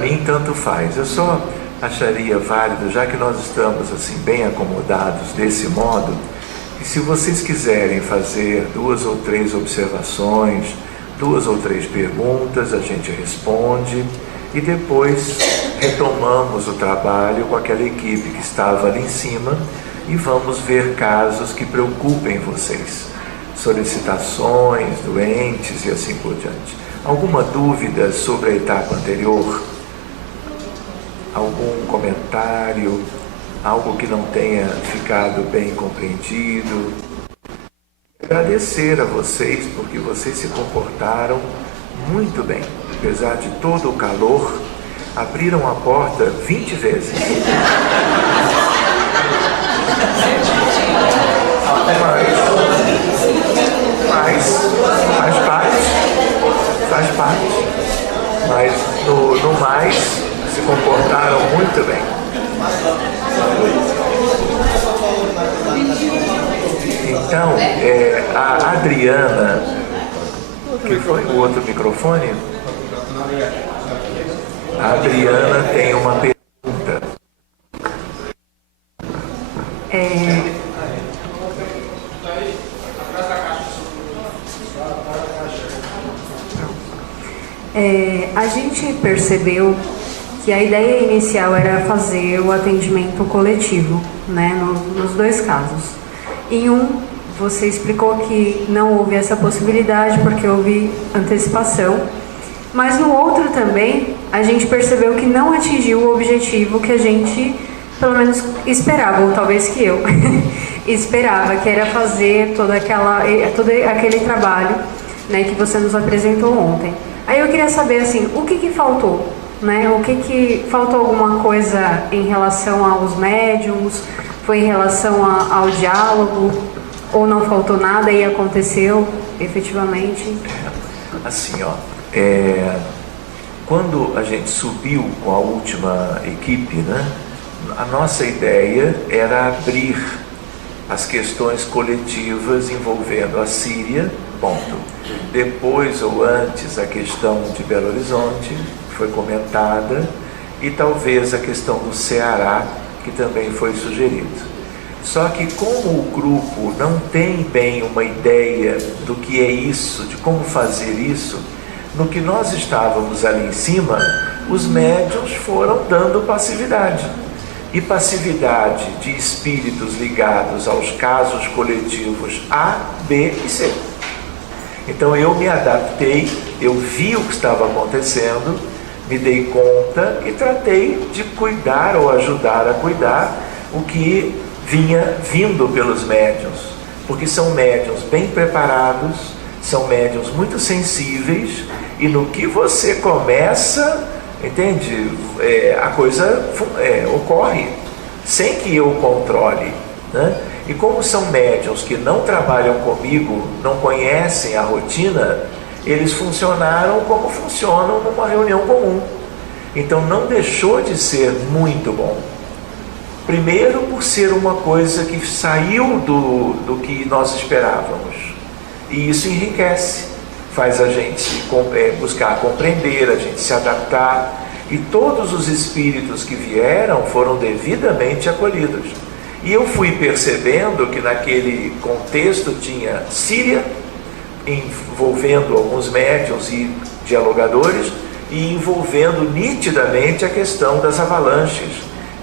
mim tanto faz. Eu só acharia válido, já que nós estamos assim bem acomodados desse modo, que se vocês quiserem fazer 2 ou 3 observações, 2 ou 3 perguntas, a gente responde e depois retomamos o trabalho com aquela equipe que estava ali em cima e vamos ver casos que preocupem vocês, solicitações, doentes e assim por diante. Alguma dúvida sobre a etapa anterior? Algum comentário? Algo que não tenha ficado bem compreendido? Agradecer a vocês, porque vocês se comportaram muito bem. Apesar de todo o calor, abriram a porta 20 vezes. Mas faz parte. Mas no mais, se comportaram muito bem. Então, a Adriana, que foi o outro microfone? A Adriana tem uma pergunta. A gente percebeu que a ideia inicial era fazer o atendimento coletivo, né, nos 2 casos. Em um, você explicou que não houve essa possibilidade porque houve antecipação, mas no outro também a gente percebeu que não atingiu o objetivo que a gente, pelo menos, esperava, ou talvez que eu esperava, que era fazer todo aquele trabalho, né, que você nos apresentou ontem. Aí eu queria saber, assim, o que faltou? Né? Faltou alguma coisa em relação aos médiums? Foi em relação ao diálogo? Ou não faltou nada e aconteceu efetivamente? Assim, quando a gente subiu com a última equipe, né, a nossa ideia era abrir as questões coletivas envolvendo a Síria, ponto. Depois ou antes a questão de Belo Horizonte foi comentada e talvez a questão do Ceará, que também foi sugerido. Só que como o grupo não tem bem uma ideia do que é isso, de como fazer isso, no que nós estávamos ali em cima, os médiuns foram dando passividade. E passividade de espíritos ligados aos casos coletivos A, B e C. Então eu me adaptei, eu vi o que estava acontecendo, me dei conta e tratei de cuidar ou ajudar a cuidar o que vinha vindo pelos médiuns, porque são médiuns bem preparados, são médiuns muito sensíveis e no que você começa, entende? A coisa ocorre sem que eu controle, né? E como são médiuns que não trabalham comigo, não conhecem a rotina, eles funcionaram como funcionam numa reunião comum. Então não deixou de ser muito bom. Primeiro por ser uma coisa que saiu do que nós esperávamos. E isso enriquece, faz a gente buscar compreender, a gente se adaptar. E todos os espíritos que vieram foram devidamente acolhidos. E eu fui percebendo que naquele contexto tinha Síria, envolvendo alguns médiuns e dialogadores, e envolvendo nitidamente a questão das avalanches,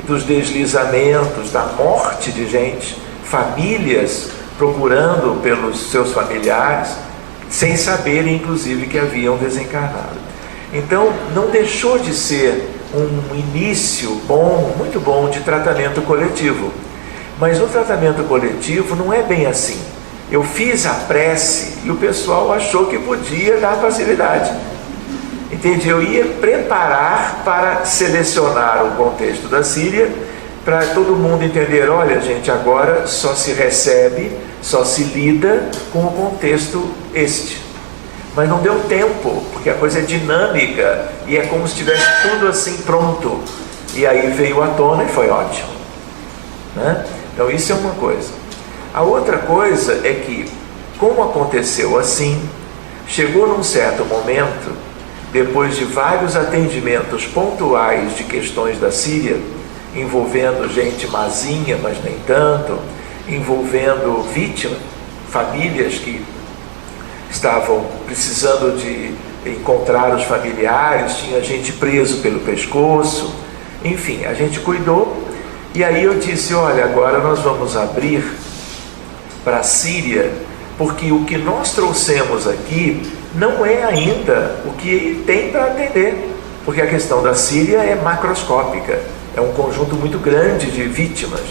dos deslizamentos, da morte de gente, famílias procurando pelos seus familiares, sem saberem inclusive que haviam desencarnado. Então não deixou de ser um início bom, muito bom, de tratamento coletivo. Mas no tratamento coletivo não é bem assim. Eu fiz a prece e o pessoal achou que podia dar facilidade. Entende? Eu ia preparar para selecionar o contexto da Síria, para todo mundo entender, olha gente, agora só se recebe, só se lida com o contexto este. Mas não deu tempo, porque a coisa é dinâmica e é como se estivesse tudo assim pronto. E aí veio à tona e foi ótimo, né? Então isso é uma coisa. A outra coisa é que, como aconteceu assim, chegou num certo momento depois de vários atendimentos pontuais de questões da Síria, envolvendo gente mazinha, mas nem tanto, envolvendo vítimas, famílias que estavam precisando de encontrar os familiares, tinha gente preso pelo pescoço, enfim, a gente cuidou. E aí eu disse, olha, agora nós vamos abrir para a Síria, porque o que nós trouxemos aqui não é ainda o que tem para atender, porque a questão da Síria é macroscópica, é um conjunto muito grande de vítimas.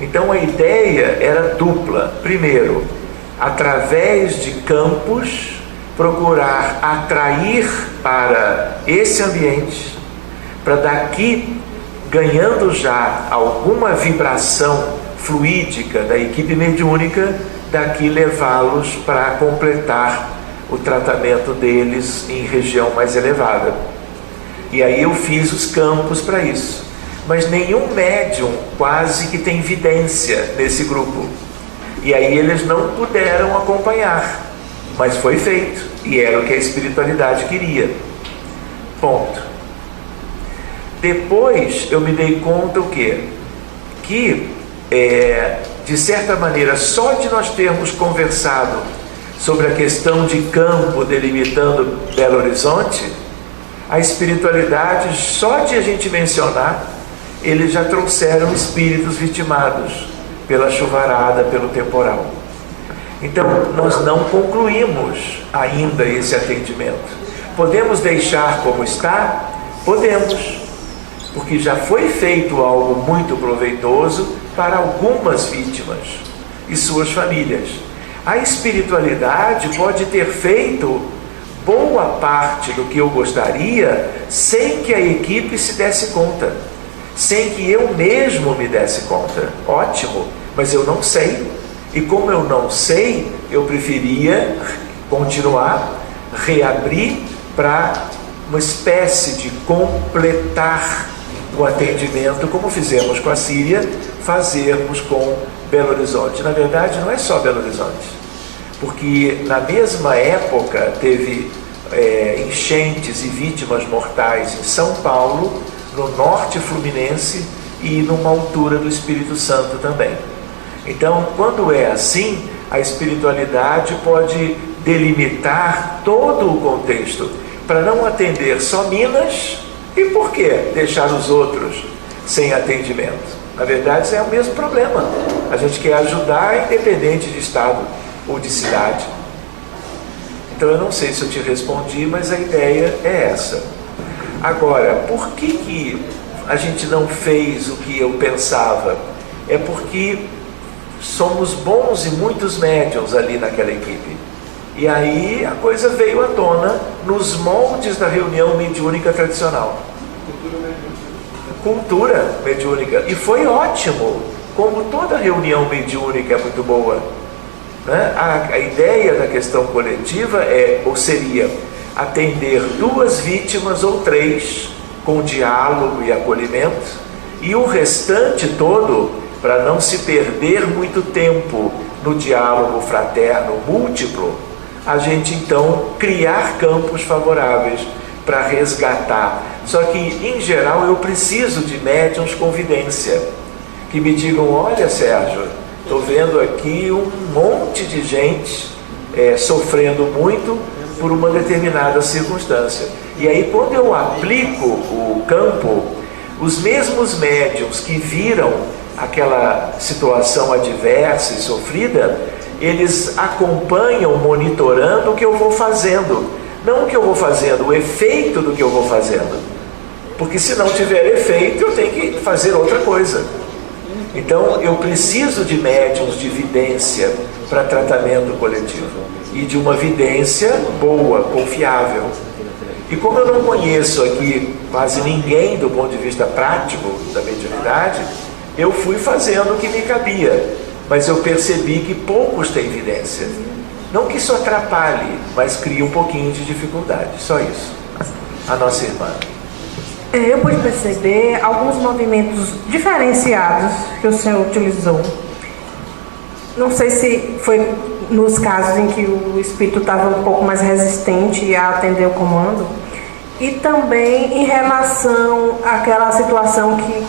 Então a ideia era dupla. Primeiro, através de campos, procurar atrair para esse ambiente, para daqui, ganhando já alguma vibração fluídica da equipe mediúnica, daqui levá-los para completar o tratamento deles em região mais elevada. E aí eu fiz os campos para isso. Mas nenhum médium quase que tem vidência nesse grupo. E aí eles não puderam acompanhar. Mas foi feito. E era o que a espiritualidade queria. Ponto. Depois eu me dei conta o quê? Que, de certa maneira, só de nós termos conversado sobre a questão de campo delimitando Belo Horizonte, a espiritualidade, só de a gente mencionar, eles já trouxeram espíritos vitimados pela chuvarada, pelo temporal. Então, nós não concluímos ainda esse atendimento. Podemos deixar como está? Podemos, porque já foi feito algo muito proveitoso para algumas vítimas e suas famílias. A espiritualidade pode ter feito boa parte do que eu gostaria sem que a equipe se desse conta, sem que eu mesmo me desse conta. Ótimo, mas eu não sei. E como eu não sei, eu preferia continuar, reabrir para uma espécie de completar o atendimento, como fizemos com a Síria, fazermos com Belo Horizonte. Na verdade, não é só Belo Horizonte, porque na mesma época teve enchentes e vítimas mortais em São Paulo, no norte fluminense e numa altura do Espírito Santo também. Então, quando é assim, a espiritualidade pode delimitar todo o contexto para não atender só Minas. E por que deixar os outros sem atendimento? Na verdade, isso é o mesmo problema. A gente quer ajudar independente de estado ou de cidade. Então eu não sei se eu te respondi, mas a ideia é essa. Agora, por que a gente não fez o que eu pensava? É porque somos bons e muitos médiuns ali naquela equipe. E aí a coisa veio à tona nos moldes da reunião mediúnica tradicional. Cultura mediúnica. E foi ótimo, como toda reunião mediúnica é muito boa. Né? A ideia da questão coletiva seria atender 2 vítimas ou 3 com diálogo e acolhimento, e o restante todo, para não se perder muito tempo no diálogo fraterno múltiplo, a gente então criar campos favoráveis para resgatar. Só que, em geral, eu preciso de médiuns com vidência, que me digam, olha Sérgio, estou vendo aqui um monte de gente sofrendo muito por uma determinada circunstância. E aí, quando eu aplico o campo, os mesmos médiuns que viram aquela situação adversa e sofrida, eles acompanham, monitorando o que eu vou fazendo. Não o que eu vou fazendo, o efeito do que eu vou fazendo. Porque se não tiver efeito, eu tenho que fazer outra coisa. Então, eu preciso de médiuns de vidência para tratamento coletivo. E de uma vidência boa, confiável. E como eu não conheço aqui quase ninguém do ponto de vista prático da mediunidade, eu fui fazendo o que me cabia. Mas eu percebi que poucos têm vidência. Não que isso atrapalhe, mas cria um pouquinho de dificuldade. Só isso. A nossa irmã. Eu pude perceber alguns movimentos diferenciados que o senhor utilizou. Não sei se foi nos casos em que o espírito estava um pouco mais resistente a atender o comando, e também em relação àquela situação que,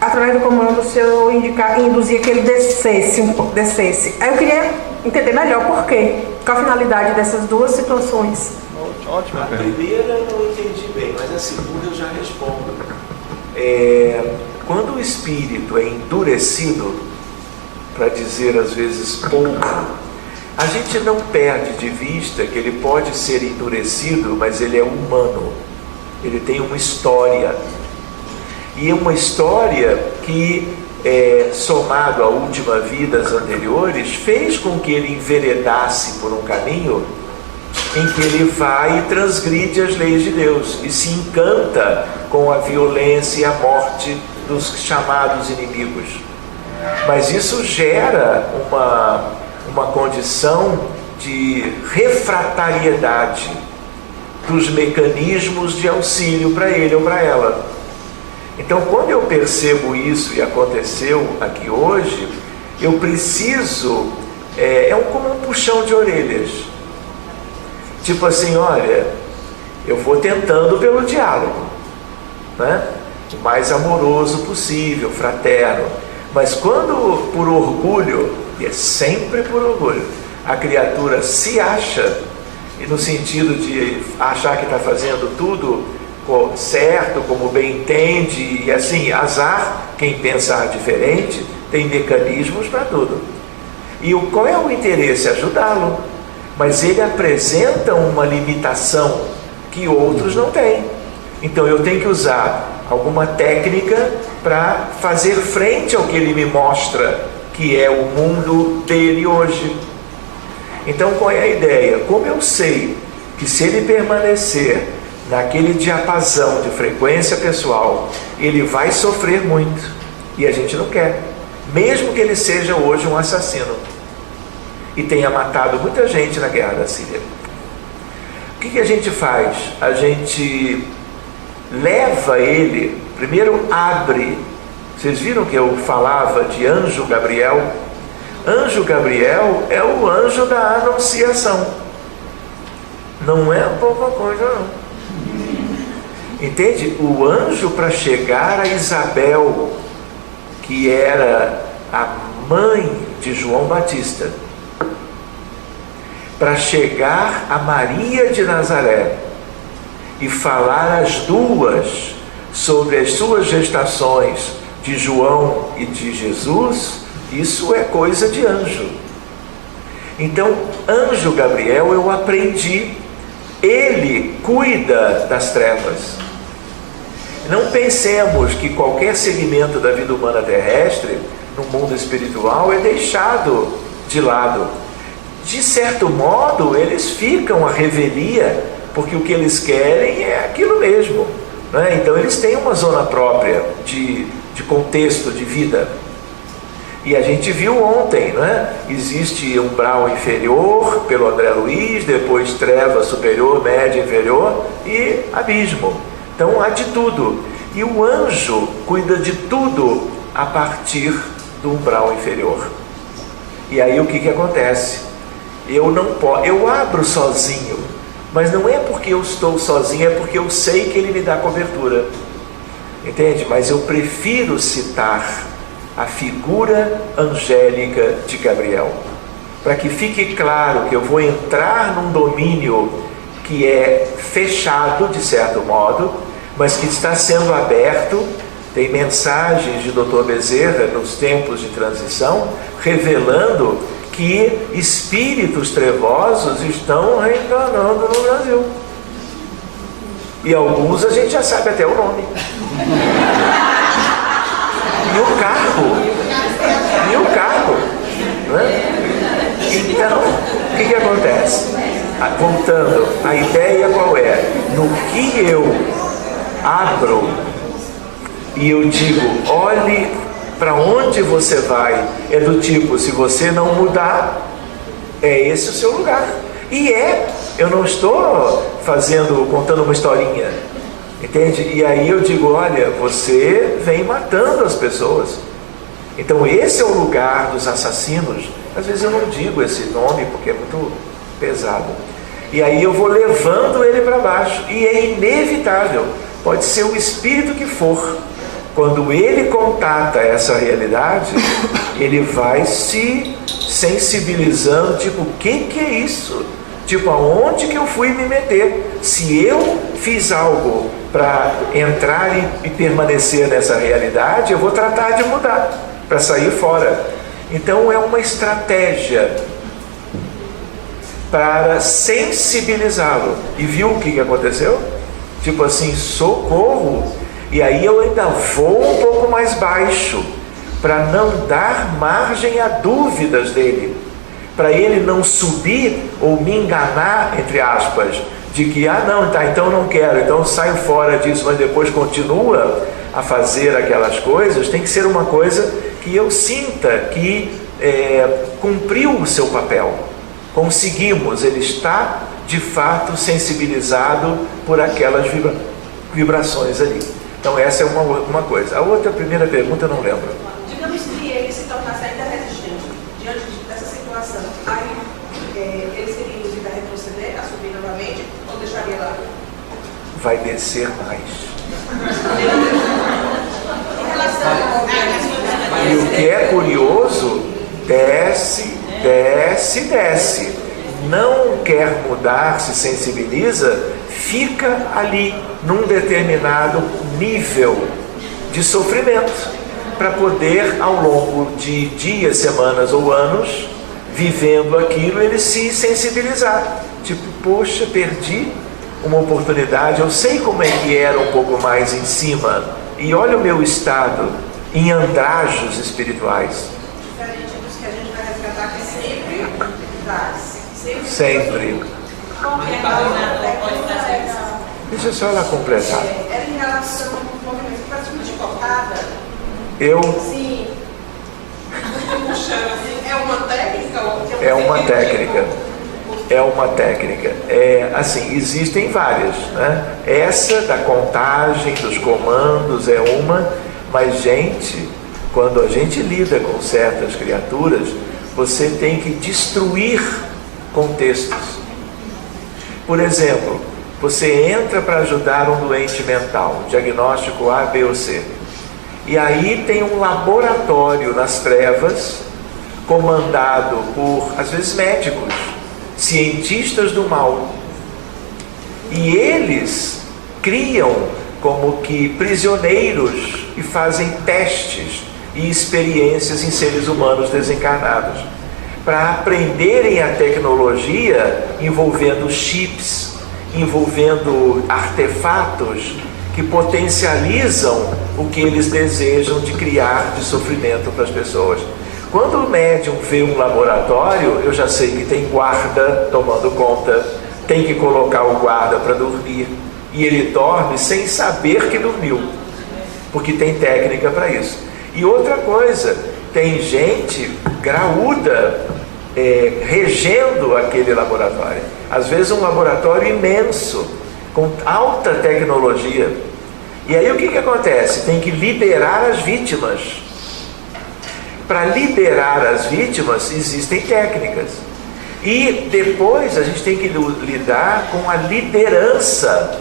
através do comando, o senhor induzia que ele descesse. Aí eu queria entender melhor por quê, qual a finalidade dessas duas situações. Ótima pergunta. A primeira eu não entendi bem, mas a segunda eu já respondo. Quando o espírito é endurecido, para dizer às vezes pouco, a gente não perde de vista que ele pode ser endurecido, mas ele é humano. Ele tem uma história. E uma história que, somado à última vida, às anteriores, fez com que ele enveredasse por um caminho em que ele vai e transgride as leis de Deus e se encanta com a violência e a morte dos chamados inimigos. Mas isso gera uma condição de refratariedade dos mecanismos de auxílio para ele ou para ela. Então, quando eu percebo isso, e aconteceu aqui hoje, eu preciso, como um puxão de orelhas. Tipo assim, olha, eu vou tentando pelo diálogo, né? O mais amoroso possível, fraterno. Mas quando, por orgulho, e é sempre por orgulho, a criatura se acha, e no sentido de achar que está fazendo tudo certo, como bem entende, e assim, azar, quem pensar diferente, tem mecanismos para tudo. E qual é o interesse? Ajudá-lo. Mas ele apresenta uma limitação que outros não têm. Então eu tenho que usar alguma técnica para fazer frente ao que ele me mostra, que é o mundo dele hoje. Então qual é a ideia? Como eu sei que se ele permanecer naquele diapasão de frequência pessoal, ele vai sofrer muito, e a gente não quer, mesmo que ele seja hoje um assassino e tenha matado muita gente na guerra da Síria. O que a gente faz? A gente leva ele, primeiro abre. Vocês viram que eu falava de anjo Gabriel? Anjo Gabriel é o anjo da anunciação. Não é pouca coisa, não. Entende? O anjo para chegar a Isabel, que era a mãe de João Batista, para chegar a Maria de Nazaré e falar as duas sobre as suas gestações de João e de Jesus, isso é coisa de anjo. Então, anjo Gabriel eu aprendi, ele cuida das trevas. Não pensemos que qualquer segmento da vida humana terrestre, no mundo espiritual, é deixado de lado. De certo modo, eles ficam à revelia, porque o que eles querem é aquilo mesmo, né? Então eles têm uma zona própria de contexto, de vida. E a gente viu ontem, né? Existe umbral inferior, pelo André Luiz, depois treva superior, média, inferior e abismo. Então há de tudo. E o anjo cuida de tudo a partir do umbral inferior. E aí o que acontece? Eu abro sozinho, mas não é porque eu estou sozinho, é porque eu sei que ele me dá cobertura. Entende? Mas eu prefiro citar a figura angélica de Gabriel, para que fique claro que eu vou entrar num domínio que é fechado, de certo modo, mas que está sendo aberto. Tem mensagens de Dr. Bezerra nos tempos de transição, revelando que espíritos trevosos estão reencarnando no Brasil. E alguns a gente já sabe até o nome. E o cargo, né? Então, o que acontece? Voltando, a ideia qual é? No que eu abro e eu digo, olhe para onde você vai, é do tipo, se você não mudar, é esse o seu lugar. E eu não estou contando uma historinha, entende? E aí eu digo, olha, você vem matando as pessoas. Então esse é o lugar dos assassinos, Às vezes eu não digo esse nome porque é muito pesado. E aí eu vou levando ele para baixo. E é inevitável. Pode ser o espírito que for. Quando ele contata essa realidade, ele vai se sensibilizando, tipo, o que é isso? Tipo, aonde que eu fui me meter? Se eu fiz algo para entrar e permanecer nessa realidade, eu vou tratar de mudar, para sair fora. Então é uma estratégia para sensibilizá-lo. E viu o que aconteceu? Tipo assim, socorro! E aí eu ainda vou um pouco mais baixo, para não dar margem a dúvidas dele, para ele não subir ou me enganar, entre aspas, de que, não, tá, então não quero, então saio fora disso, mas depois continua a fazer aquelas coisas. Tem que ser uma coisa que eu sinta que cumpriu o seu papel. Conseguimos, ele está de fato sensibilizado por aquelas vibrações ali. Então essa é uma coisa. A outra, primeira pergunta, eu não lembro. Digamos que ele se tornasse ainda resistente diante dessa situação, aí ele seria induzido a retroceder, a subir novamente, ou deixaria lá? Vai descer mais. Em relação E o que é curioso, desce, desce, desce. Não quer mudar, se sensibiliza, fica ali num determinado nível de sofrimento, para poder, ao longo de dias, semanas ou anos, vivendo aquilo, ele se sensibilizar. Tipo, poxa, perdi uma oportunidade, eu sei como é que era um pouco mais em cima, e olha o meu estado em andrajos espirituais. diferente dos que a gente vai resgatar, que sempre traz. Sempre. Qual que é a pode trazer isso? Deixa só ela completar. Era em relação ao movimento praticamente cortada. Eu... Sim. É uma técnica? É uma técnica. É uma técnica. Assim, existem várias, né? Essa da contagem, dos comandos é uma, mas, gente, quando a gente lida com certas criaturas, você tem que destruir contextos. Por exemplo, você entra para ajudar um doente mental, diagnóstico A, B ou C. E aí tem um laboratório nas trevas, comandado por, às vezes, médicos, cientistas do mal. E eles criam como que prisioneiros e fazem testes e experiências em seres humanos desencarnados, para aprenderem a tecnologia envolvendo chips, envolvendo artefatos que potencializam o que eles desejam de criar de sofrimento para as pessoas. Quando o médium vê um laboratório, eu já sei que tem guarda tomando conta, tem que colocar o guarda para dormir, e ele dorme sem saber que dormiu, porque tem técnica para isso. E outra coisa, tem gente graúda regendo aquele laboratório, às vezes um laboratório imenso, com alta tecnologia. E aí o que acontece? Tem que liberar as vítimas. Para liberar as vítimas existem técnicas. E depois a gente tem que lidar com a liderança,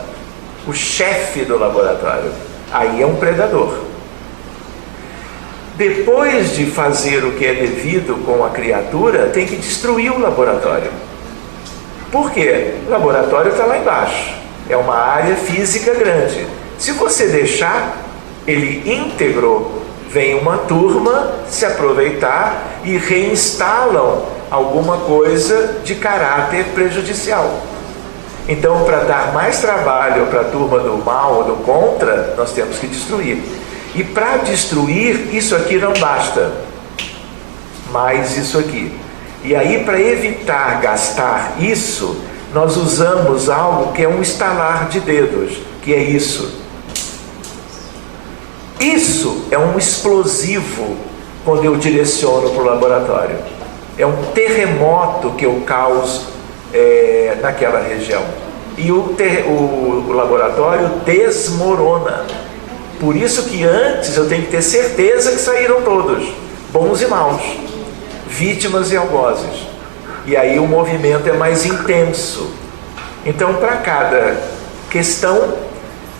o chefe do laboratório. Aí é um predador. Depois de fazer o que é devido com a criatura, tem que destruir o laboratório. Por quê? O laboratório está lá embaixo. É uma área física grande. Se você deixar ele íntegro, vem uma turma se aproveitar e reinstalam alguma coisa de caráter prejudicial. Então, para dar mais trabalho para a turma do mal ou do contra, nós temos que destruir. E para destruir, isso aqui não basta, mais isso aqui. E aí, para evitar gastar isso, nós usamos algo que é um estalar de dedos, que é isso. Isso é um explosivo quando eu direciono para o laboratório. É um terremoto que eu causo naquela região. E o laboratório desmorona. Por isso que antes eu tenho que ter certeza que saíram todos, bons e maus. vítimas e algozes. E aí o movimento é mais intenso. Então, para cada questão,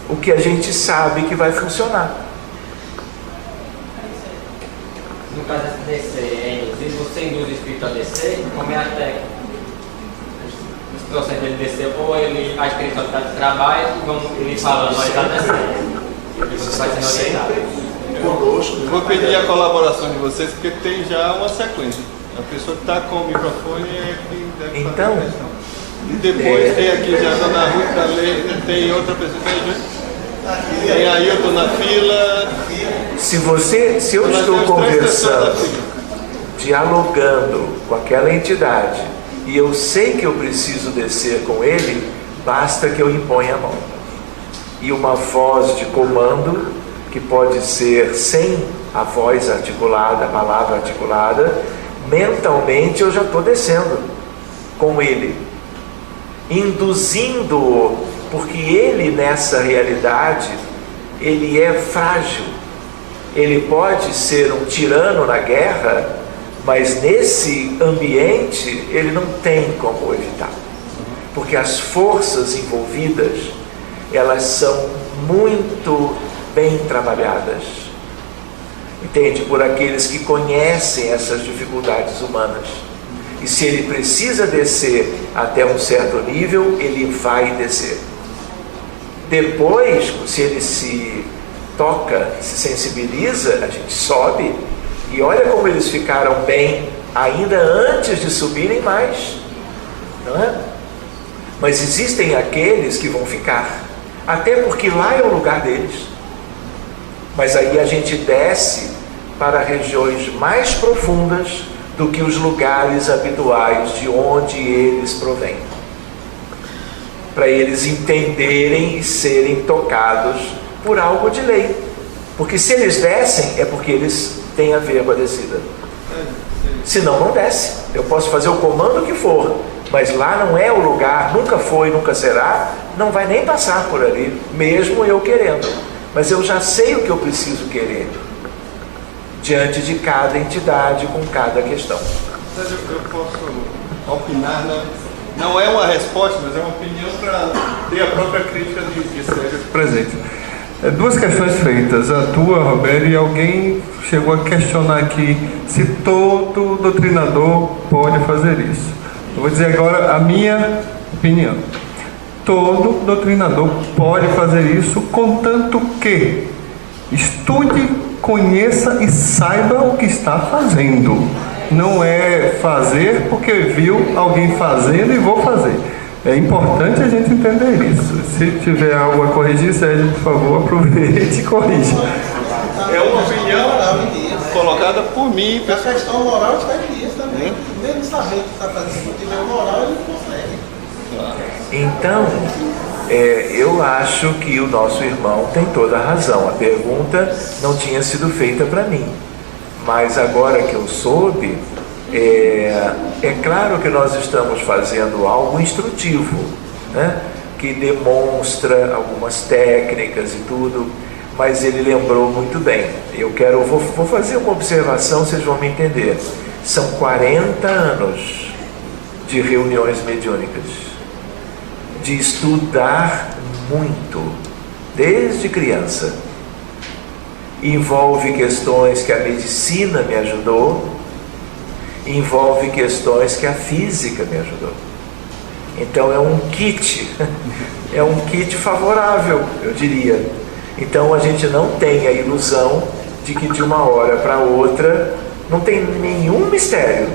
o que a gente sabe que vai funcionar. No caso desse DC, você induz o espírito a descer, como é a técnica? O processo dele descer, ou a espiritualidade trabalha e vamos ele falando, mas está descendo. Isso vai sendo orientado. Eu vou pedir a colaboração de vocês, porque tem já uma sequência. A pessoa que está com o microfone é que deve fazer Então, a questão. E depois tem aqui já a Dona Ruth da Lei, tem outra pessoa, tem Ailton na fila. se eu estou conversando, dialogando com aquela entidade, e eu sei que eu preciso descer com ele, basta que eu imponha a mão. E uma voz de comando, que pode ser sem a voz articulada, a palavra articulada, mentalmente eu já estou descendo com ele, induzindo-o, porque ele nessa realidade, ele é frágil, ele pode ser um tirano na guerra, mas nesse ambiente ele não tem como evitar, porque as forças envolvidas, elas são muito bem trabalhadas, entende? Por aqueles que conhecem essas dificuldades humanas. E se ele precisa descer até um certo nível, ele vai descer. Depois, se ele se toca, se sensibiliza, a gente sobe. E olha como eles ficaram bem ainda antes de subirem mais, não é? Mas existem aqueles que vão ficar, até porque lá é o lugar deles. Mas aí a gente desce para regiões mais profundas do que os lugares habituais de onde eles provêm, para eles entenderem e serem tocados por algo de lei. Porque se eles descem, é porque eles têm a ver com a descida. Senão não desce. Eu posso fazer o comando que for, mas lá não é o lugar, nunca foi, nunca será, não vai nem passar por ali, mesmo eu querendo. Mas eu já sei o que eu preciso querer diante de cada entidade, com cada questão. Eu posso opinar, não é uma resposta, mas é uma opinião para ter a própria crítica de Sérgio presente. Duas questões feitas, a tua, Roberto, e alguém chegou a questionar aqui se todo doutrinador pode fazer isso. Eu vou dizer agora a minha opinião. Todo doutrinador pode fazer isso, contanto que estude, conheça e saiba o que está fazendo. Não é fazer porque viu alguém fazendo e vou fazer. É importante a gente entender isso. Se tiver algo a corrigir, Sérgio, por favor, aproveite e corrija. É uma opinião colocada por mim. A questão moral está nisso também. Mesmo sabendo que está fazendo, se tiver moral, ele consegue. Então, eu acho que o nosso irmão tem toda a razão. A pergunta não tinha sido feita para mim, mas agora que eu soube, é claro que nós estamos fazendo algo instrutivo, né? Que demonstra algumas técnicas e tudo, mas ele lembrou muito bem. Vou fazer uma observação, vocês vão me entender. São 40 anos de reuniões mediúnicas, de estudar muito, desde criança. Envolve questões que a medicina me ajudou, envolve questões que a física me ajudou. Então é um kit favorável, eu diria. Então a gente não tem a ilusão de que de uma hora para outra não tem nenhum mistério.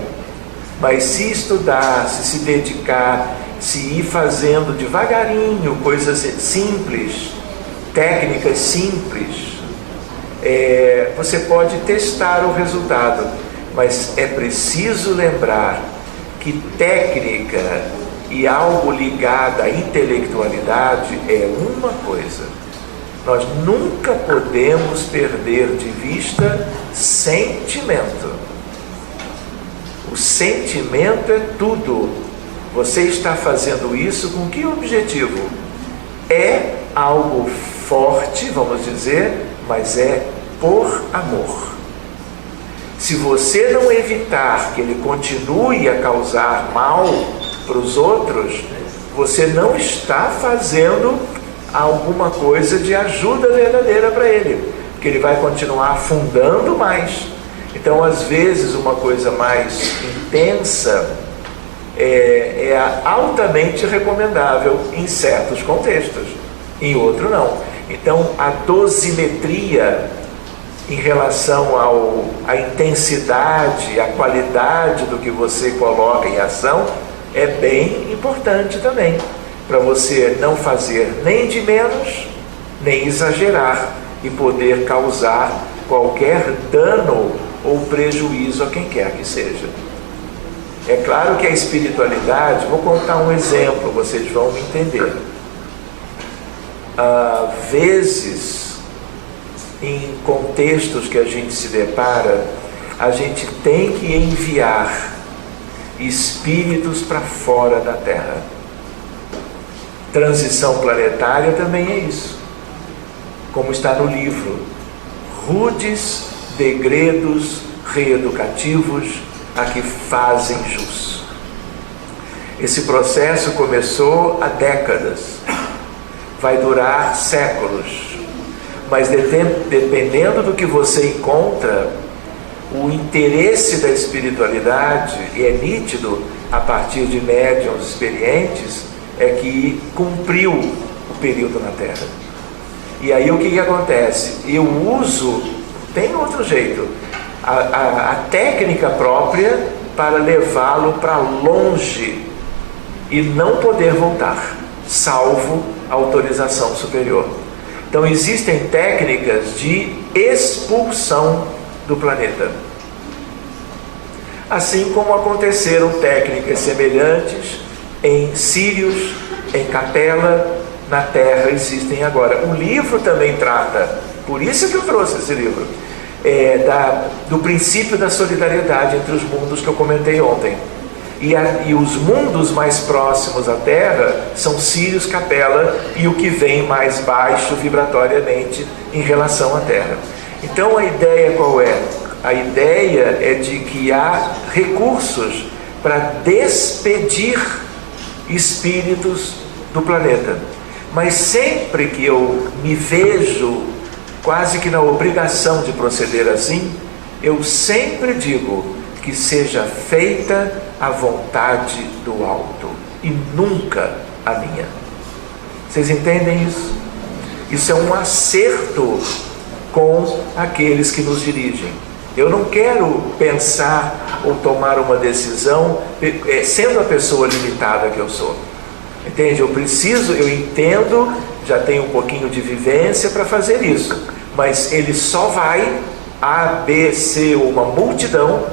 Mas se estudar, se dedicar, se ir fazendo devagarinho coisas simples, técnicas simples, você pode testar o resultado, mas é preciso lembrar que técnica e algo ligado à intelectualidade é uma coisa. Nós nunca podemos perder de vista sentimento. O sentimento é tudo. Você está fazendo isso com que objetivo? É algo forte, vamos dizer, mas é por amor. Se você não evitar que ele continue a causar mal para os outros, você não está fazendo alguma coisa de ajuda verdadeira para ele, porque ele vai continuar afundando mais. Então, às vezes, uma coisa mais intensa é altamente recomendável em certos contextos, em outro não. Então, a dosimetria em relação à intensidade, à qualidade do que você coloca em ação é bem importante também, para você não fazer nem de menos, nem exagerar e poder causar qualquer dano ou prejuízo a quem quer que seja. É claro que a espiritualidade, vou contar um exemplo, vocês vão me entender. Às vezes, em contextos que a gente se depara, a gente tem que enviar espíritos para fora da Terra. Transição planetária também é isso, como está no livro. Rudes degredos reeducativos a que fazem jus. Esse processo começou há décadas, vai durar séculos, mas dependendo do que você encontra, o interesse da espiritualidade, e é nítido a partir de médiuns experientes, é que cumpriu o período na Terra. E aí o que acontece? Eu uso, tem outro jeito, a técnica própria para levá-lo para longe e não poder voltar, salvo autorização superior. Então existem técnicas de expulsão do planeta. Assim como aconteceram técnicas semelhantes em Sírios, em Capela, na Terra existem agora. O livro também trata, por isso que eu trouxe esse livro, do princípio da solidariedade entre os mundos que eu comentei ontem. E os mundos mais próximos à Terra são Sírios, Capela e o que vem mais baixo vibratoriamente em relação à Terra. Então a ideia qual é? A ideia é de que há recursos para despedir espíritos do planeta. Mas sempre que eu me vejo quase que na obrigação de proceder assim, eu sempre digo que seja feita a vontade do alto e nunca a minha. Vocês entendem isso? Isso é um acerto com aqueles que nos dirigem. Eu não quero pensar ou tomar uma decisão sendo a pessoa limitada que eu sou. Entende? Eu entendo, já tenho um pouquinho de vivência para fazer isso, mas ele só vai A, B, C ou uma multidão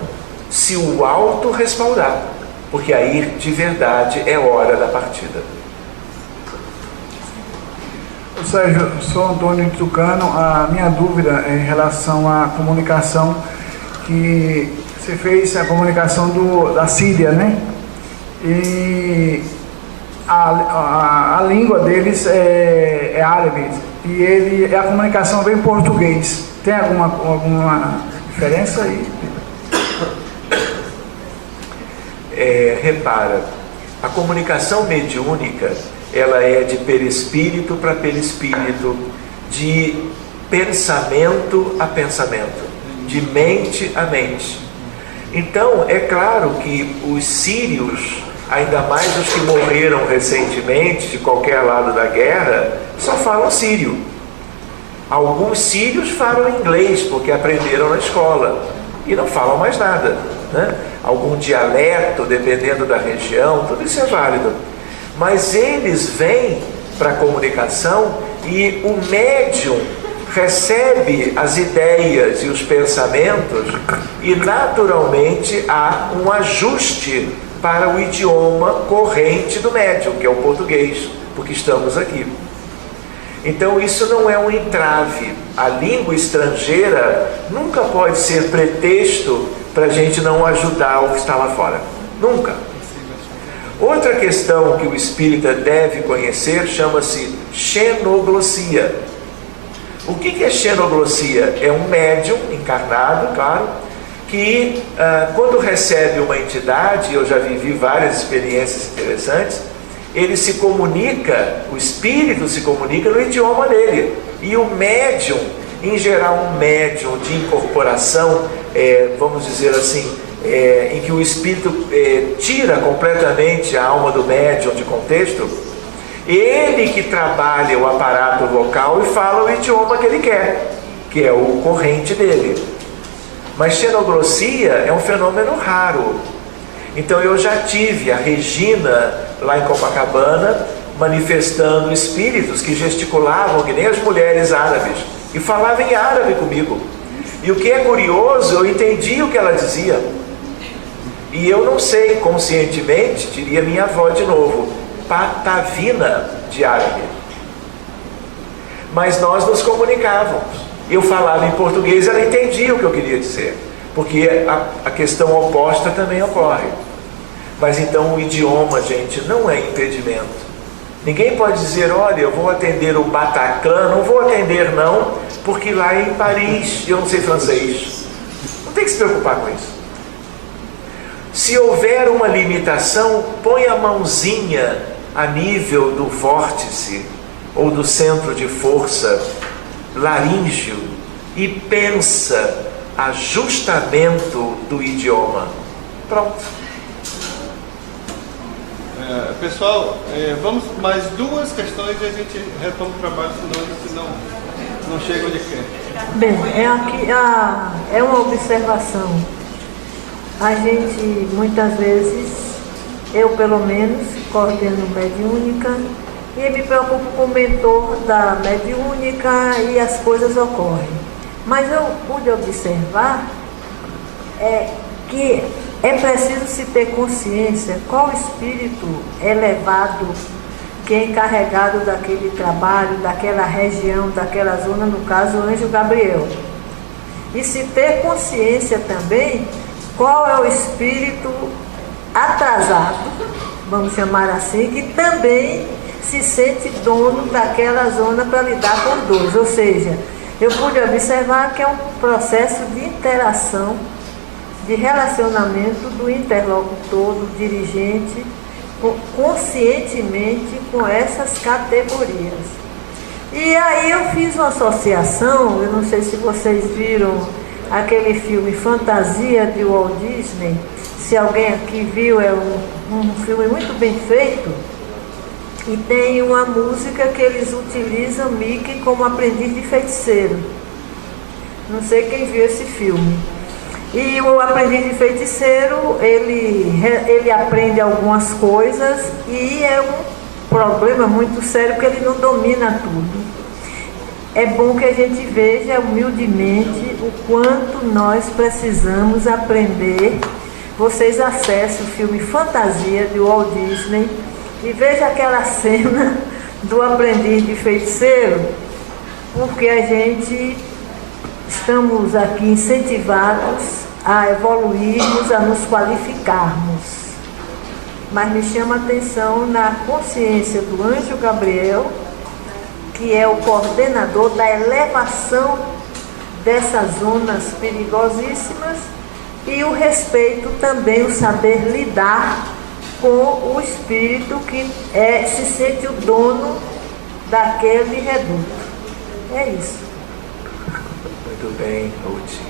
se o alto respaldar, porque aí de verdade é hora da partida. Sérgio, sou Antônio Tucano. A minha dúvida é em relação à comunicação, que você fez a comunicação da Síria, né? E a língua deles é árabe, e a comunicação vem em português. Tem alguma diferença aí? Repara, a comunicação mediúnica, ela é de perispírito para perispírito, de pensamento a pensamento, de mente a mente. Então, é claro que os sírios, ainda mais os que morreram recentemente, de qualquer lado da guerra, só falam sírio. Alguns sírios falam inglês, porque aprenderam na escola, e não falam mais nada, né? Algum dialeto, dependendo da região, tudo isso é válido. Mas eles vêm para a comunicação e o médium recebe as ideias e os pensamentos e naturalmente há um ajuste para o idioma corrente do médium, que é o português, porque estamos aqui. Então isso não é um entrave. A língua estrangeira nunca pode ser pretexto para a gente não ajudar o que está lá fora. Nunca. Outra questão que o espírita deve conhecer chama-se xenoglossia. O que é xenoglossia? É um médium encarnado, claro, que quando recebe uma entidade, eu já vivi várias experiências interessantes, ele se comunica, o espírito se comunica no idioma dele. E o médium, em geral um médium de incorporação, vamos dizer assim, em que o espírito tira completamente a alma do médium de contexto, ele que trabalha o aparato vocal e fala o idioma que ele quer, que é o corrente dele. Mas xenoglossia é um fenômeno raro. Então eu já tive a Regina lá em Copacabana manifestando espíritos que gesticulavam que nem as mulheres árabes e falavam em árabe comigo. E o que é curioso, eu entendi o que ela dizia. E eu não sei, conscientemente, diria minha avó de novo, patavina de árabe. Mas nós nos comunicávamos. Eu falava em português, ela entendia o que eu queria dizer. Porque a questão oposta também ocorre. Mas então o idioma, gente, não é impedimento. Ninguém pode dizer, olha, eu vou atender o Bataclan, não vou atender não, porque lá é em Paris eu não sei francês. Não tem que se preocupar com isso. Se houver uma limitação, põe a mãozinha a nível do vórtice ou do centro de força laríngeo e pensa ajustamento do idioma. Pronto. Pessoal, vamos mais duas questões e a gente retoma o trabalho, senão não chega onde quer. Bem, é uma observação. A gente, muitas vezes, eu pelo menos, coordeno mediúnica e me preocupo com o mentor da mediúnica e as coisas ocorrem. Mas eu pude observar que é preciso se ter consciência qual espírito elevado que é encarregado daquele trabalho, daquela região, daquela zona, no caso o anjo Gabriel. E se ter consciência também qual é o espírito atrasado, vamos chamar assim, que também se sente dono daquela zona para lidar com dois. Ou seja, eu pude observar que é um processo de interação, de relacionamento do interlocutor, do dirigente, conscientemente com essas categorias. E aí eu fiz uma associação, eu não sei se vocês viram aquele filme Fantasia de Walt Disney, se alguém aqui viu, é um filme muito bem feito, e tem uma música que eles utilizam Mickey como aprendiz de feiticeiro. Não sei quem viu esse filme. E o aprendiz de feiticeiro, ele aprende algumas coisas e é um problema muito sério porque ele não domina tudo. É bom que a gente veja humildemente o quanto nós precisamos aprender. Vocês acessem o filme Fantasia de Walt Disney e vejam aquela cena do aprendiz de feiticeiro, porque a gente estamos aqui incentivados a evoluirmos, a nos qualificarmos. Mas me chama a atenção na consciência do anjo Gabriel, que é o coordenador da elevação dessas zonas perigosíssimas, e o respeito também, o saber lidar com o espírito que se sente o dono daquele reduto. É isso. Muito bem, Ruth.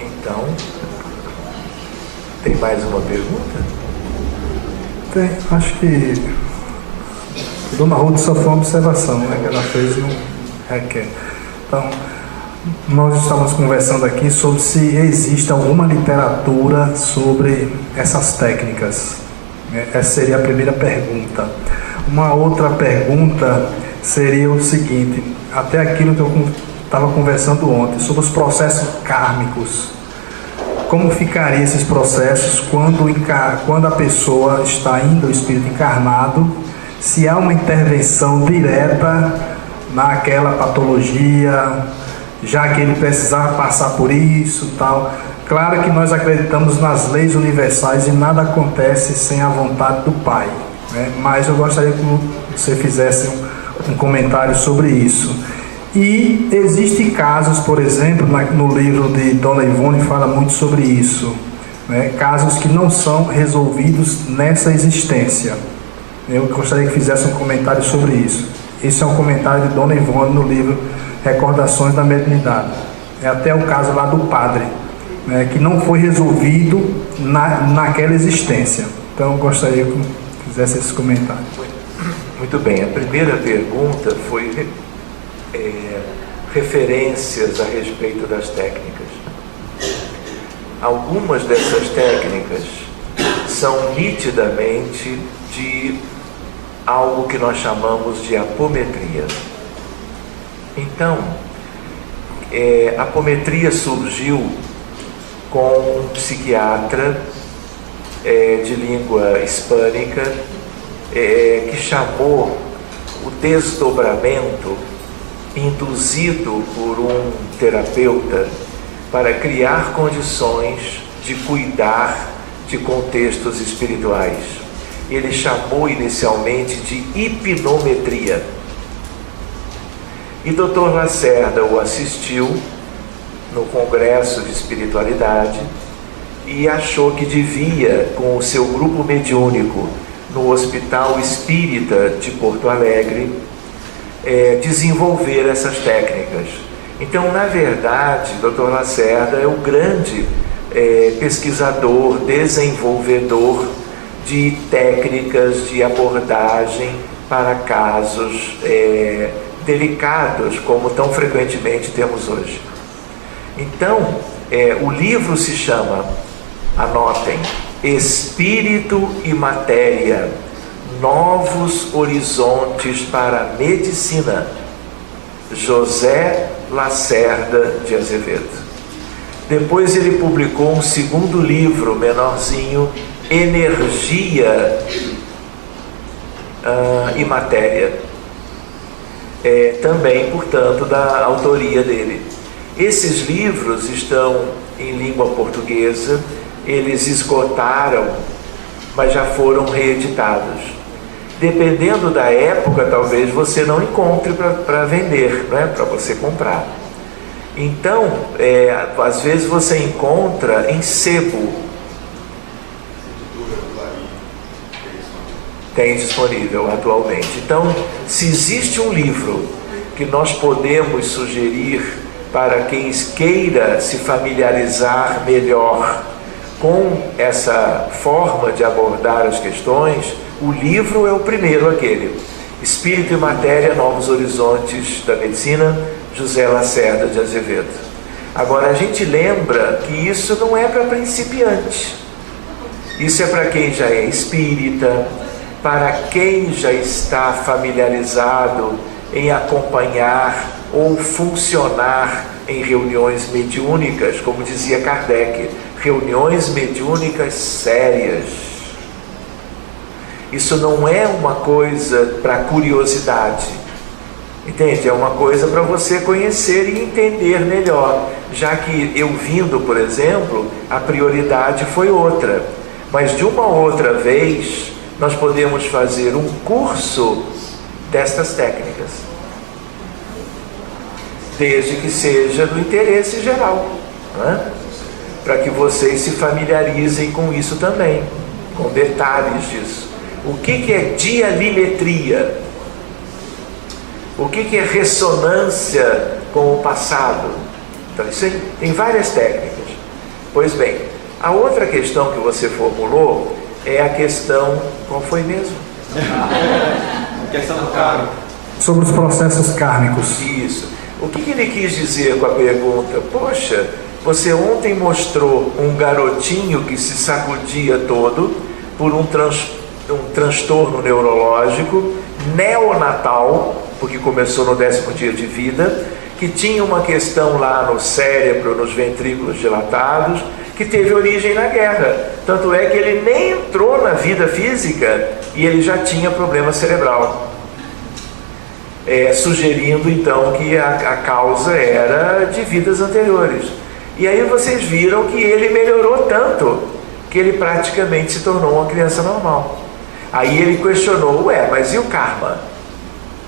Então, tem mais uma pergunta? Tem, acho que Dona Ruth só foi uma observação, né, que ela fez e não requer. Então, nós estamos conversando aqui sobre se existe alguma literatura sobre essas técnicas. Essa seria a primeira pergunta. Uma outra pergunta seria o seguinte, até aquilo que eu estava conversando ontem, sobre os processos kármicos. Como ficariam esses processos quando a pessoa está ainda, o espírito encarnado, se há uma intervenção direta naquela patologia, já que ele precisava passar por isso, tal. Claro que nós acreditamos nas leis universais e nada acontece sem a vontade do Pai, né? Mas eu gostaria que você fizesse um comentário sobre isso. E existem casos, por exemplo, no livro de Dona Ivone fala muito sobre isso, né? Casos que não são resolvidos nessa existência. Eu gostaria que fizesse um comentário sobre isso. Esse é um comentário de Dona Ivone no livro Recordações da Mediunidade. É até o caso lá do padre, né, que não foi resolvido naquela existência. Então eu gostaria que fizesse esse comentário. Muito bem, a primeira pergunta foi referências a respeito das técnicas. Algumas dessas técnicas são nitidamente de algo que nós chamamos de apometria. Então, a apometria surgiu com um psiquiatra de língua hispânica que chamou o desdobramento induzido por um terapeuta para criar condições de cuidar de contextos espirituais. Ele chamou inicialmente de hipnometria. E Dr. Lacerda o assistiu no Congresso de Espiritualidade e achou que devia, com o seu grupo mediúnico no Hospital Espírita de Porto Alegre, desenvolver essas técnicas. Então, na verdade, Dr. Lacerda é o grande pesquisador, desenvolvedor de técnicas de abordagem para casos delicados, como tão frequentemente temos hoje. Então, o livro se chama, anotem, Espírito e Matéria, Novos Horizontes para a Medicina, José Lacerda de Azevedo. Depois ele publicou um segundo livro, menorzinho, Energia e Matéria, também, portanto, da autoria dele. Esses livros estão em língua portuguesa, eles esgotaram, mas já foram reeditados. Dependendo da época, talvez você não encontre para vender, né? Para você comprar. Então, às vezes você encontra em sebo. Tem disponível atualmente. Então, se existe um livro que nós podemos sugerir para quem queira se familiarizar melhor com essa forma de abordar as questões, o livro é o primeiro aquele. Espírito e Matéria, Novos Horizontes da Medicina, José Lacerda de Azevedo. Agora, a gente lembra que isso não é para principiante. Isso é para quem já é espírita, para quem já está familiarizado em acompanhar ou funcionar em reuniões mediúnicas, como dizia Kardec, reuniões mediúnicas sérias. Isso não é uma coisa para curiosidade, entende? É uma coisa para você conhecer e entender melhor, já que eu vindo, por exemplo, a prioridade foi outra, mas de uma outra vez nós podemos fazer um curso destas técnicas, desde que seja do interesse geral, né? Para que vocês se familiarizem com isso também, com detalhes disso. O que é dialimetria? O que é ressonância com o passado? Então, isso aí, tem várias técnicas. Pois bem, a outra questão que você formulou é a questão, qual foi mesmo? A questão do karma. Sobre os processos kármicos. Isso. O que ele quis dizer com a pergunta? Poxa, você ontem mostrou um garotinho que se sacudia todo por um transtorno neurológico neonatal, porque começou no 10º dia de vida, que tinha uma questão lá no cérebro, nos ventrículos dilatados, que teve origem na guerra. Tanto é que ele nem entrou na vida física e ele já tinha problema cerebral. Sugerindo então que a causa era de vidas anteriores. E aí vocês viram que ele melhorou tanto que ele praticamente se tornou uma criança normal. Aí ele questionou, mas e o karma?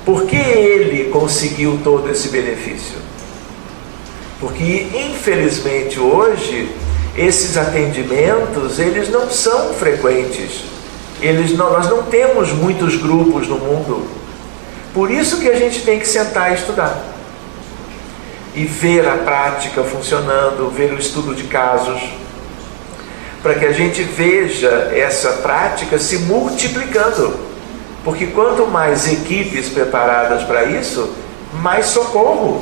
Por que ele conseguiu todo esse benefício? Porque infelizmente hoje esses atendimentos eles não são frequentes. Nós não temos muitos grupos no mundo. Por isso que a gente tem que sentar e estudar. E ver a prática funcionando, ver o estudo de casos, para que a gente veja essa prática se multiplicando. Porque quanto mais equipes preparadas para isso, mais socorro,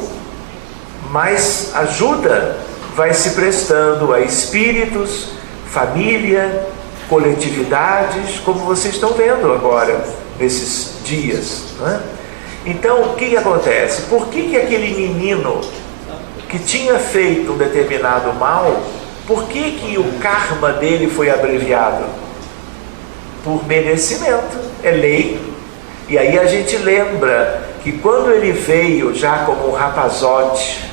mais ajuda vai se prestando a espíritos, família, coletividades, como vocês estão vendo agora, nesses dias, não é? Então, o que acontece? Por que aquele menino que tinha feito um determinado mal, por que o karma dele foi abreviado? Por merecimento, é lei. E aí a gente lembra que quando ele veio já como um rapazote,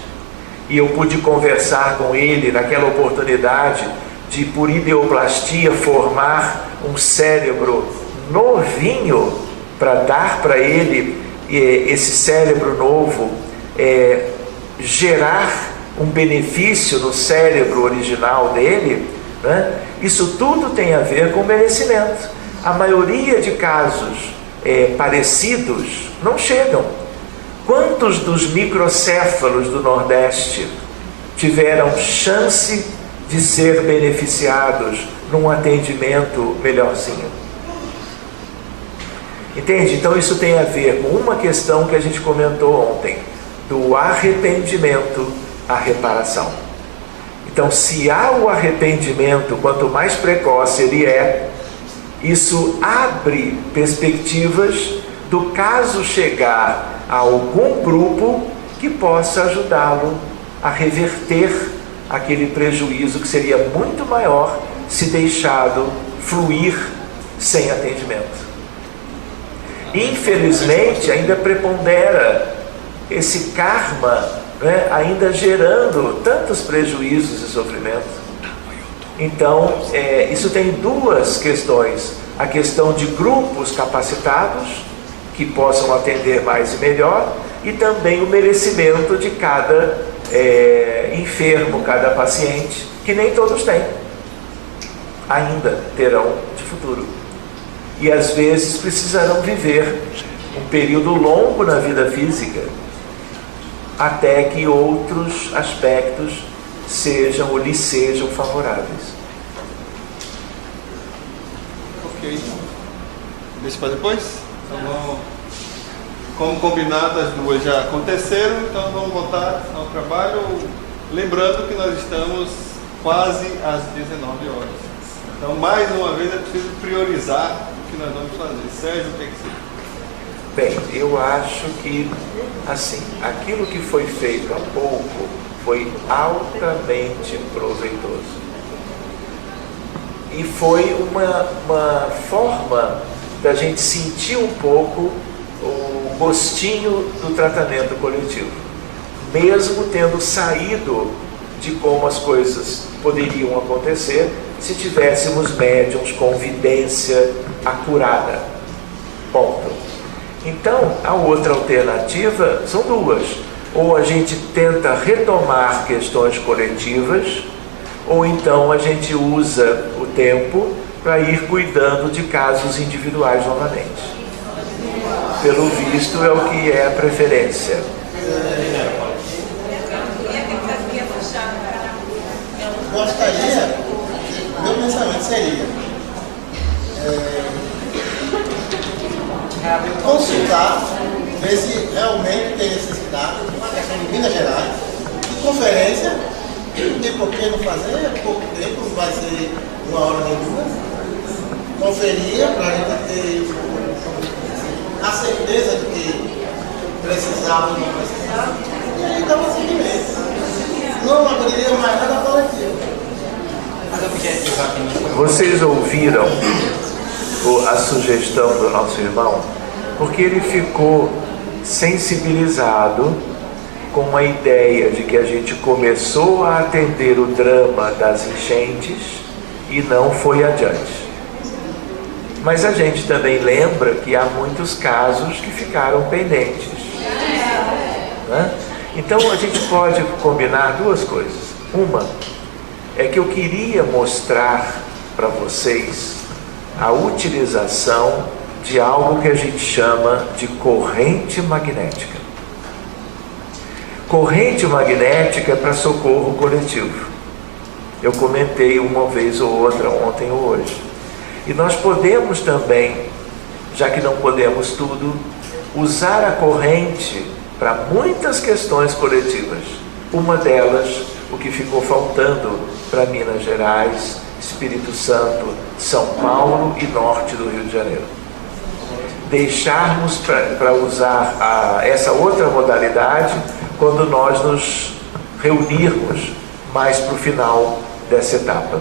e eu pude conversar com ele naquela oportunidade de, por ideoplastia, formar um cérebro novinho para dar para ele esse cérebro novo, gerar um benefício no cérebro original dele, né? Isso tudo tem a ver com merecimento. A maioria de casos parecidos não chegam. Quantos dos microcéfalos do Nordeste tiveram chance de ser beneficiados num atendimento melhorzinho? Entende? Então isso tem a ver com uma questão que a gente comentou ontem, do arrependimento à reparação. Então, se há o arrependimento, quanto mais precoce ele isso abre perspectivas do caso chegar a algum grupo que possa ajudá-lo a reverter aquele prejuízo que seria muito maior se deixado fluir sem atendimento. Infelizmente, ainda prepondera esse karma, né, ainda gerando tantos prejuízos e sofrimento. Então, isso tem duas questões. A questão de grupos capacitados, que possam atender mais e melhor, e também o merecimento de cada enfermo, cada paciente, que nem todos têm. Ainda terão de futuro. E às vezes precisarão viver um período longo na vida física, até que outros aspectos sejam ou lhes sejam favoráveis. Ok. Deixa para depois? Então, como combinado, as duas já aconteceram, então vamos voltar ao trabalho. Lembrando que nós estamos quase às 19 horas. Então, mais uma vez, é preciso priorizar o que nós vamos fazer. Sérgio, o que é que você... Bem, eu acho que, assim, aquilo que foi feito há pouco foi altamente proveitoso. E foi uma forma da gente sentir um pouco o gostinho do tratamento coletivo, mesmo tendo saído de como as coisas poderiam acontecer se tivéssemos médiums com vidência acurada. Ponto. Então, a outra alternativa são duas. Ou a gente tenta retomar questões coletivas, ou então a gente usa o tempo para ir cuidando de casos individuais novamente. Pelo visto, é o que é a preferência. Gostaria, meu pensamento seria consultar, ver se realmente tem necessidade de uma questão de Minas Gerais, de conferência, não tem por que não fazer, é pouco tempo, não vai ser 1 hora nem 2. Conferia para a gente ter a certeza de que precisava ou não precisava, e aí dava seguimento. Não abriria mais nada coletivo. Vocês ouviram a sugestão do nosso irmão? Porque ele ficou sensibilizado com a ideia de que a gente começou a atender o drama das enchentes e não foi adiante. Mas a gente também lembra que há muitos casos que ficaram pendentes, né? Então a gente pode combinar duas coisas. Uma é que eu queria mostrar para vocês a utilização de algo que a gente chama de corrente magnética. Corrente magnética é para socorro coletivo. Eu comentei uma vez ou outra, ontem ou hoje. E nós podemos também, já que não podemos tudo, usar a corrente para muitas questões coletivas. Uma delas, o que ficou faltando para Minas Gerais, Espírito Santo, São Paulo e norte do Rio de Janeiro. Deixarmos para usar essa outra modalidade quando nós nos reunirmos mais para o final dessa etapa.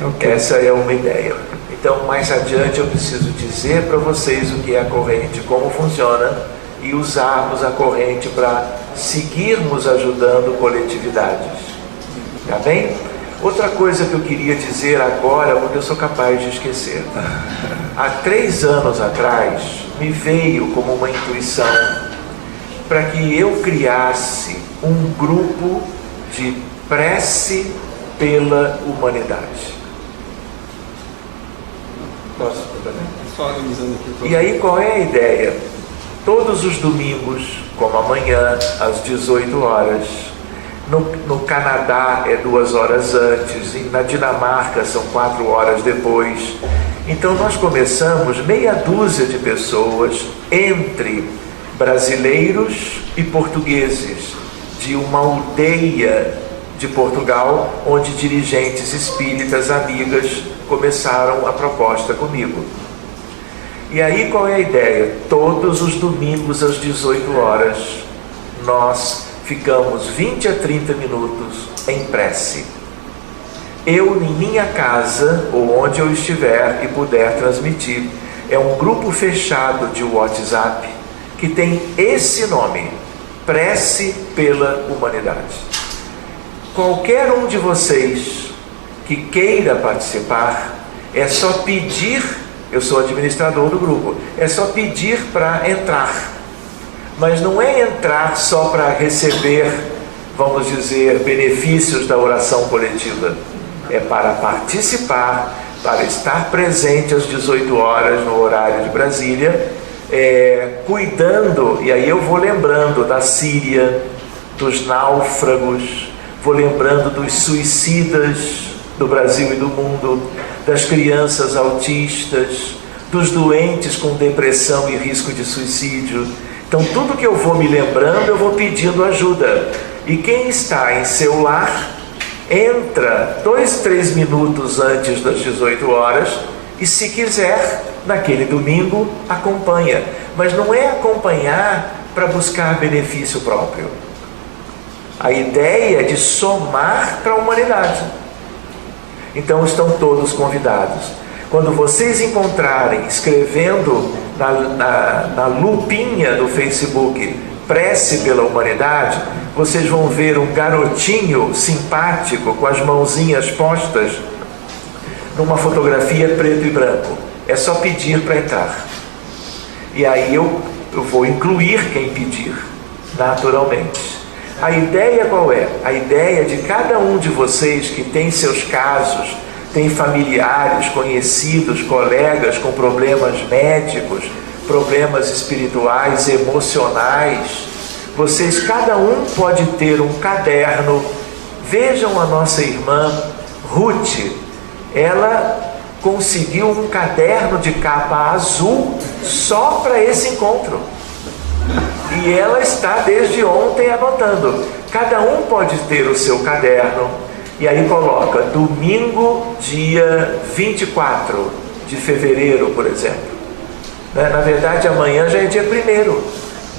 Okay. Essa é uma ideia. Então, mais adiante eu preciso dizer para vocês o que é a corrente, como funciona, e usarmos a corrente para seguirmos ajudando coletividades. Tá bem? Outra coisa que eu queria dizer agora, porque eu sou capaz de esquecer. Há 3 anos atrás, me veio como uma intuição para que eu criasse um grupo de prece pela humanidade. Posso? Só organizando aqui. E aí qual é a ideia? Todos os domingos, como amanhã, às 18 horas, no Canadá é 2 horas antes, e na Dinamarca são 4 horas depois. Então nós começamos meia dúzia de pessoas, entre brasileiros e portugueses, de uma aldeia de Portugal, onde dirigentes espíritas amigas começaram a proposta comigo. E aí qual é a ideia? Todos os domingos às 18 horas nós ficamos 20 a 30 minutos em prece. Eu em minha casa ou onde eu estiver e puder transmitir. É um grupo fechado de WhatsApp que tem esse nome: Prece pela Humanidade. Qualquer um de vocês que queira participar, é só pedir. Eu sou administrador do grupo. É só pedir para entrar. Mas não é entrar só para receber, vamos dizer, benefícios da oração coletiva. É para participar, para estar presente às 18 horas no horário de Brasília, cuidando, e aí eu vou lembrando da Síria, dos náufragos, vou lembrando dos suicidas do Brasil e do mundo, das crianças autistas, dos doentes com depressão e risco de suicídio. Então tudo que eu vou me lembrando, eu vou pedindo ajuda. E quem está em seu lar, entra 2, 3 minutos antes das 18 horas e, se quiser, naquele domingo, acompanha. Mas não é acompanhar para buscar benefício próprio. A ideia é de somar para a humanidade. Então estão todos convidados. Quando vocês encontrarem, escrevendo na lupinha do Facebook, Prece pela Humanidade, vocês vão ver um garotinho simpático com as mãozinhas postas numa fotografia preto e branco. É só pedir para entrar. E aí eu vou incluir quem pedir, naturalmente. A ideia qual é? A ideia de cada um de vocês que tem seus casos, tem familiares, conhecidos, colegas com problemas médicos, problemas espirituais, emocionais. Vocês, cada um pode ter um caderno. Vejam a nossa irmã Ruth, ela conseguiu um caderno de capa azul só para esse encontro. E ela está desde ontem anotando. Cada um pode ter o seu caderno. E aí coloca domingo, dia 24 de fevereiro, por exemplo. Na verdade, amanhã já é dia 1º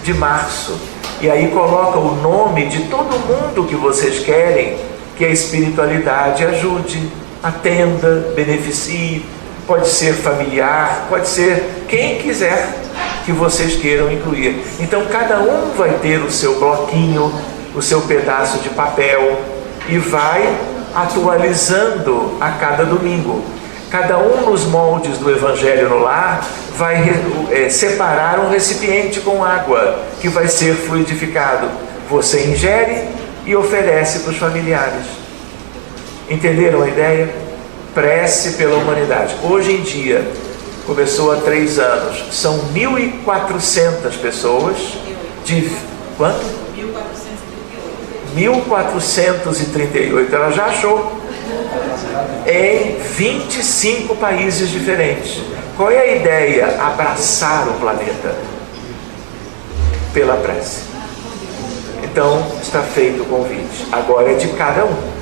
de março. E aí coloca o nome de todo mundo que vocês querem que a espiritualidade ajude, atenda, beneficie. Pode ser familiar, pode ser quem quiser. que vocês queiram incluir. Então cada um vai ter o seu bloquinho, o seu pedaço de papel e vai atualizando a cada domingo. Cada um nos moldes do Evangelho no Lar vai separar um recipiente com água que vai ser fluidificado. Você ingere e oferece para os familiares. Entenderam a ideia? Prece pela humanidade. Hoje em dia, começou há 3 anos, são 1.400 pessoas de... quanto? 1.438. Ela já achou. Em 25 países diferentes. Qual é a ideia? Abraçar o planeta pela prece. Então, está feito o convite. Agora é de cada um.